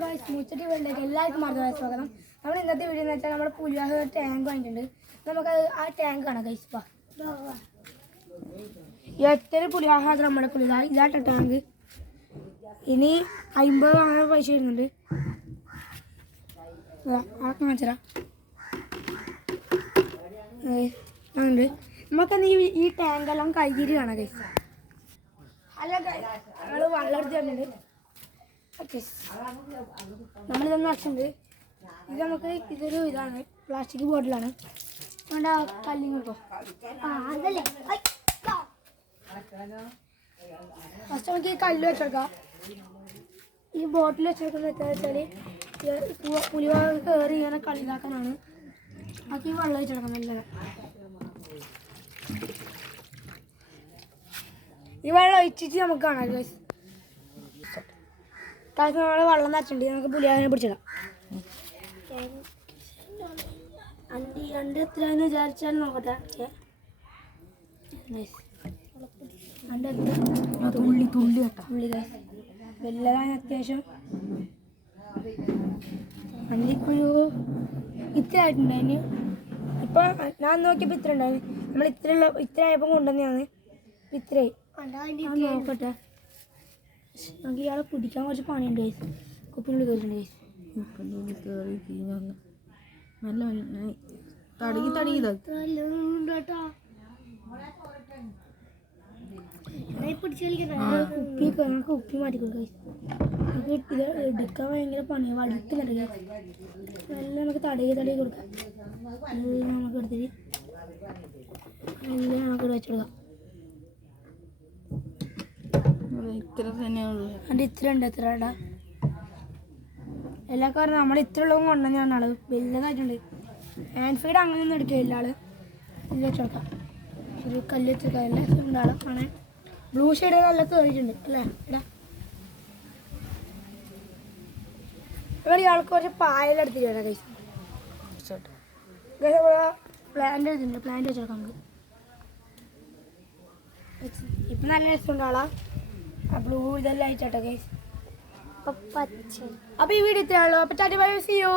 മൂച്ചട്ടി വീട്ടിലേക്ക് എല്ലാവർക്കും മറന്നു സ്വാഗതം. നമ്മൾ ഇന്നത്തെ വീഡിയോ എന്ന് വെച്ചാൽ നമ്മുടെ പുലിവാഹ ടാങ്ക് വാങ്ങിയിട്ടുണ്ട്. നമുക്ക് ആ ടാങ്ക് കാണാം ഗൈസ്. ഈ ഒറ്റൊരു പുലിവാഹ നമ്മുടെ പുലിവാഹ ഇതാട്ട ടാങ്ക്. ഇനി 50 അങ്ങനെ പൈസ വരുന്നുണ്ട്. കാണിച്ചരാ ഉണ്ട്. നമുക്കെന്ന് ഈ ടാങ്കെല്ലാം കഴുകിയിട്ട് കാണാം ഗൈസ്. അല്ല ഞങ്ങൾ വെള്ളം എടുത്ത് തരുന്നുണ്ട്. നമ്മളിതൊന്നും അടച്ചിട്ടുണ്ട്. ഇത് നമുക്ക് ഇതൊരു ഇതാണ്, പ്ലാസ്റ്റിക് ബോട്ടിലാണ്. അതുകൊണ്ട് ആ കല്ലിങ് കിട്ടോ. ഫസ്റ്റ് നമുക്ക് ഈ കല്ല് വെച്ചെടുക്കാം. ഈ ബോട്ടിൽ വെച്ചെടുക്കുന്നത് എന്താ വെച്ചാൽ പുലിവാഹ കയറി ഇങ്ങനെ കളിതാക്കാനാണ്. നമുക്ക് ഈ വെള്ളം വെച്ചെടുക്കാം നല്ലത്. ഈ വെള്ളം ഒഴിച്ചിട്ട് നമുക്ക് കാണാം ഗൈസ്. നമ്മൾ വെള്ളം നച്ചിട്ടുണ്ട്. നമുക്ക് പുലിവാഹനെ പിടിച്ചിടാം. രണ്ട് എത്രയെന്ന് വിചാരിച്ചാൽ നോക്കട്ടെ. തുള്ളി വല്ലതാണ് അത്യാവശ്യം. അണ്ടിക്കൊരു ഇത്ര ആയിട്ടുണ്ടായിന്. ഇപ്പം ഞാൻ നോക്കിയപ്പോൾ ഇത്ര ഉണ്ടായിരുന്നു. നമ്മൾ ഇത്ര ആയപ്പോൾ കൊണ്ടുവന്നെയാണ്. ഇത്രയായി നോക്കട്ടെ. നമുക്ക് ഇയാളെ പിടിക്കാൻ കുറച്ച് പണിയുണ്ട് ഗൈസ്. കുപ്പിനുള്ളിൽ കയറിയിട്ടുണ്ട് ഗൈസ്. കുപ്പി മാറ്റിക്കൊടുക്കും ഗൈസ്. നമുക്ക് ഇത് എടുക്കാൻ ഭയങ്കര പണിയാണ്. വടിക്കുന്നുണ്ട് ഗൈസ്. എല്ലാം നമുക്ക് തടയി കൊടുക്കാം. എല്ലാം നമുക്ക് എടുത്തിട്ട് എല്ലാം നമുക്ക് വെച്ചെടുക്കാം. ഇത്ര ഉണ്ട്. എത്ര ഇടാ എല്ലാ കാരണം നമ്മൾ ഇത്ര ഉള്ളതും കൊണ്ടുവന്നാണ് ആള്. വലുതായിട്ടുണ്ട്. ഹാൻഡ് ഫീഡ് അങ്ങനെയൊന്നും എടുക്കില്ല ആള്. ഇത് വെച്ചോക്കാം. ഒരു കല്ല് വെച്ചേക്കാം. എല്ലാം ഉണ്ട് ആളെ കാണാൻ. ബ്ലൂ ഷെയ്ഡ് നല്ല കയറിയിട്ടുണ്ട് അല്ലേ. ഇടാ ഇവിടെ ആൾക്ക് കുറച്ച് പായലെടുത്തിട്ട് വരാം കൈസ്. പ്ലാന്റ് എടുത്തിട്ടുണ്ട്. പ്ലാന്റ് വെച്ചെടുക്കാം നമുക്ക്. ഇപ്പം നല്ല രസമുണ്ട് ആളാ. ബ്ലൂ ഇതെല്ലാം അയച്ചോട്ടെ ഗൈസ്. അപ്പോൾ ഈ വീഡിയോ ഇത്രയുള്ളൂ. അപ്പോൾ ടാറ്റ ബൈ, സീ യു.